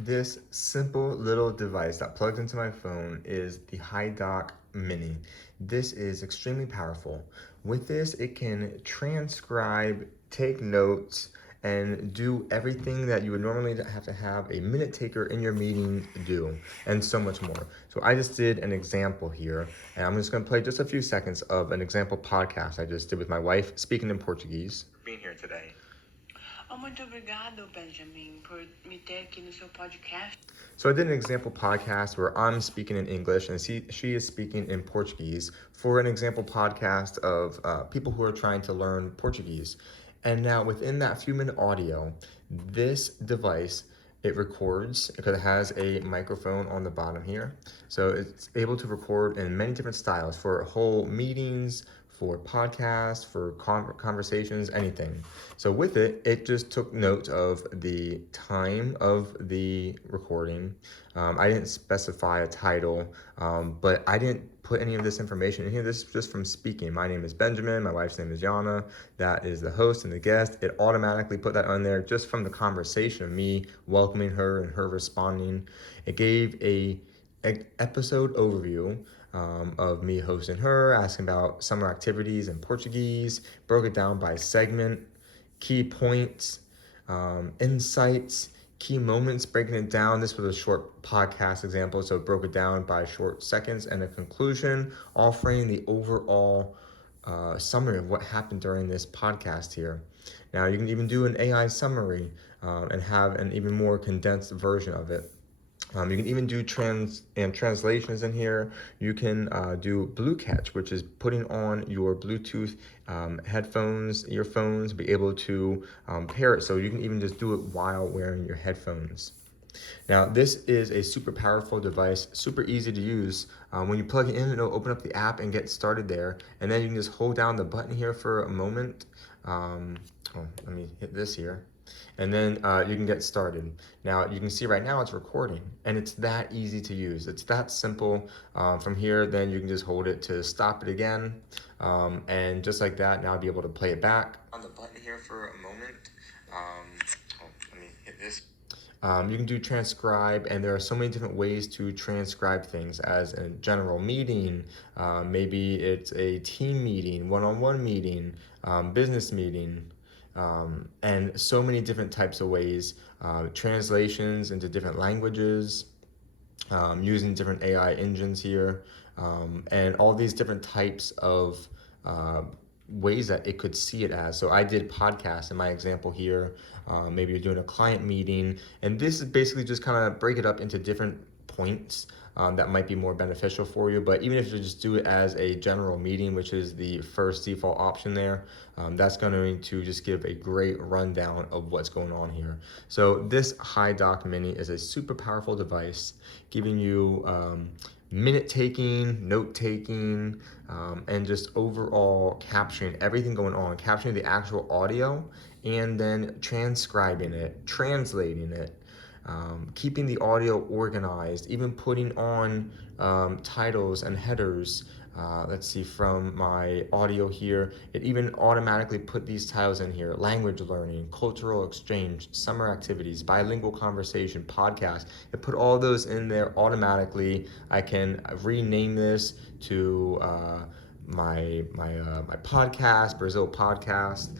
This simple little device that plugs into my phone is the HiDock Mini. This is extremely powerful. With this, it can transcribe, take notes, and do everything that you would normally have a minute taker in your meeting do, and so much more. So I just did an example here, and I'm just gonna play just a few seconds of an example podcast I just did with my wife speaking in Portuguese. Being here today. Muito obrigado, Benjamin, por me ter aqui no seu podcast. So I did an example podcast where I'm speaking in English and she is speaking in Portuguese for an example podcast of people who are trying to learn Portuguese. And now within that few minute audio, this device, it records because it has a microphone on the bottom here. So it's able to record in many different styles for whole meetings, for podcasts, for conversations, anything. So with it, it just took note of the time of the recording. I didn't specify a title, but I didn't put any of this information in here. This is just from speaking. My name is Benjamin. My wife's name is Yana. That is the host and the guest. It automatically put that on there just from the conversation of me welcoming her and her responding. It gave a episode overview of me hosting her, asking about summer activities in Portuguese, broke it down by segment, key points, insights, key moments, breaking it down. This was a short podcast example, so it broke it down by short seconds and a conclusion, offering the overall summary of what happened during this podcast here. Now, you can even do an AI summary and have an even more condensed version of it. You can even do translations in here. You can do BlueCatch, which is putting on your Bluetooth headphones, earphones, be able to pair it so you can even just do it while wearing your headphones. Now, this is a super powerful device, super easy to use. When you plug it in, it'll open up the app and get started there. And then you can just hold down the button here for a moment. Let me hit this here. And then you can get started. Now, you can see right now it's recording, and it's that easy to use. It's that simple. From here, then you can just hold it to stop it again. And just like that, now I'll be able to play it back. On the button here for a moment. Let me hit this. You can do transcribe, and there are so many different ways to transcribe things as a general meeting. Maybe it's a team meeting, one-on-one meeting, business meeting. And so many different types of ways, translations into different languages, using different AI engines here, and all these different types of ways that it could see it as. So I did podcasts in my example here. Maybe you're doing a client meeting, and this is basically just kind of break it up into different points that might be more beneficial for you. But even if you just do it as a general meeting, which is the first default option there, that's going to just give a great rundown of what's going on here. So this HiDock Mini is a super powerful device, giving you minute taking, note taking, and just overall capturing everything going on, capturing the actual audio, and then transcribing it, translating it, keeping the audio organized, even putting on titles and headers. Let's see, from my audio here, it even automatically put these titles in here: language learning, cultural exchange, summer activities, bilingual conversation, podcast. It put all those in there automatically. I can rename this to my podcast, Brazil podcast.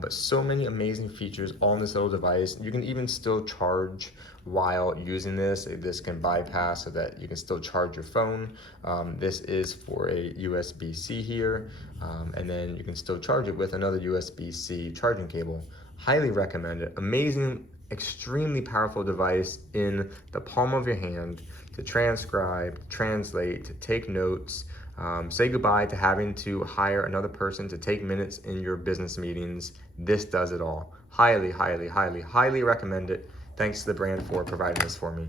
But so many amazing features all in this little device. You can even still charge while using this. This can bypass so that you can still charge your phone. This is for a USB-C here, and then you can still charge it with another USB-C charging cable. Highly recommend it. Amazing, extremely powerful device in the palm of your hand to transcribe, translate, to take notes. Say goodbye to having to hire another person to take minutes in your business meetings. This does it all. Highly, highly, highly, highly recommend it. Thanks to the brand for providing this for me.